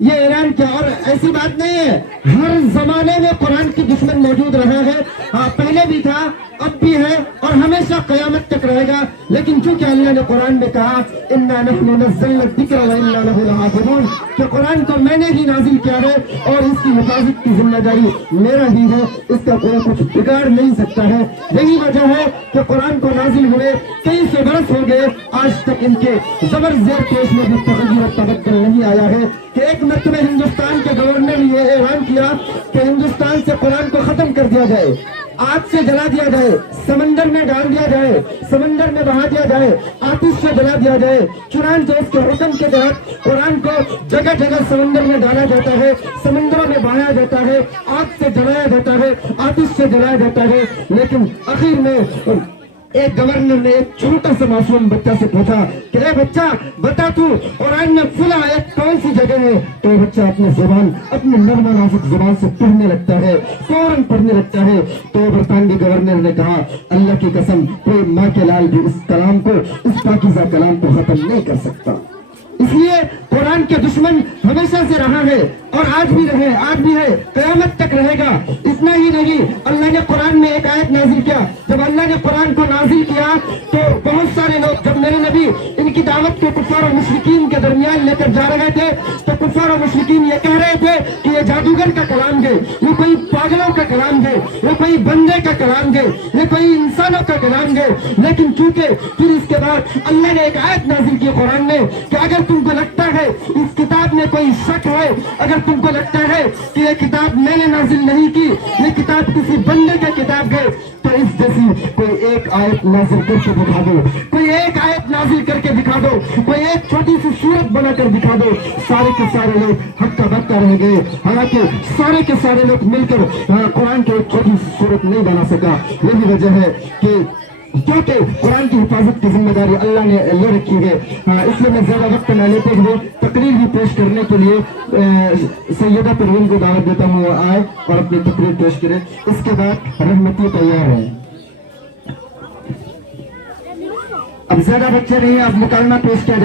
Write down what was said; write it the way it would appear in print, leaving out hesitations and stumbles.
یہ اعلان کیا. اور ایسی بات نہیں ہے, ہر زمانے میں قرآن کی دشمن موجود رہا ہے. پہلے بھی تھا, اب بھی ہے, اور ہمیشہ قیامت تک رہے گا. لیکن چونکہ اللہ نے قرآن میں کہا انا نحن نزلنا الذکر وانا لہ لحافظون, کہ قرآن کو میں نے ہی نازل کیا ہے اور اس کی حفاظت کی ذمہ داری میرا ہی ہے, اس کا کوئی کچھ بگاڑ نہیں سکتا ہے. یہی وجہ ہے کہ قرآن کو نازل ہوئے کئی سو برس ہو گئے, آج تک ان کے زبر زیر پیش میں بھی تغیر و تبدل نہیں آیا ہے. کہ ایک مرتبہ ہندوستان کے گورنر نے یہ اعلان کیا کہ ہندوستان سے قرآن کو ختم کر دیا جائے, آگ سے جلا دیا جائے, سمندر میں ڈال دیا جائے, سمندر میں بہا دیا جائے, آتش سے جلا دیا جائے. چنانچہ اس کے حکم کے تحت قرآن کو جگہ جگہ سمندر میں ڈالا جاتا ہے, سمندروں میں بہایا جاتا ہے, آگ سے جلایا جاتا ہے, آتش سے جلایا جاتا ہے. لیکن آخر میں ایک گورنر نے ایک چھوٹا سا معصوم بچہ سے پوچھا کہ اے بچہ بتا تو قرآن میں فلاں آیت کون سی جگہ ہے. تو بچہ اپنی نرم نازک زبان سے پڑھنے لگتا ہے, فوراً پڑھنے لگتا ہے. تو برطانوی گورنر نے کہا اللہ کی قسم کوئی ماں کے لال بھی اس کلام کو, اس پاکیزہ کلام کو ختم نہیں کر سکتا. اس لیے قرآن کے دشمن ہمیشہ سے رہا ہے اور آج بھی رہے, آج بھی ہے, قیامت تک رہے گا. اتنا ہی نہیں, اللہ نے قرآن میں ایک آیت نازل کیا. جب اللہ نے قرآن کو نازل کیا تو بہت سارے لوگ, جب میرے نبی ان کی دعوت کو کفار و مشرکین کے درمیان لے کر جا رہے تھے تو کفار و مشرکین یہ کہہ رہے تھے کہ یہ جادوگر کا کلام ہے, یہ کوئی پاگلوں کا کلام ہے, یہ کوئی بندے کا کلام ہے, یہ کوئی انسانوں کا کلام ہے. لیکن چونکہ پھر اس کے بعد اللہ نے ایک آیت نازل کی قرآن میں کہ اگر تم کو لگتا ہے اس کتاب میں کوئی شک ہے, اگر تم کو لگتا ہے کہ یہ کتاب میں نے نازل نہیں کی, یہ کتاب کسی بندے کی کتاب ہے, تو اس جیسی کوئی ایک آیت نازل کر کے دکھا دو, کوئی ایک آیت نازل کر کے دکھا دو, کوئی ایک چھوٹی سی صورت بنا کر دکھا دو. سارے کے سارے لوگ ہکا بکا رہ گئے. حالانکہ سارے کے سارے لوگ مل کر قرآن کی ایک چھوٹی سی صورت نہیں بنا سکا. یہی وجہ ہے کہ کیونکہ قرآن کی حفاظت کی ذمہ داری اللہ نے لے رکھی ہے. اس لیے میں زیادہ وقت نہ لیتے ہوئے تقریر بھی پیش کرنے کے لیے سیدہ پروین کو دعوت دیتا ہوں, وہ آئے اور اپنی تقریر پیش کرے. اس کے بعد رحمتی تیار ہے. اب زیادہ بچے نہیں, اب مکالمہ پیش کیا جائے.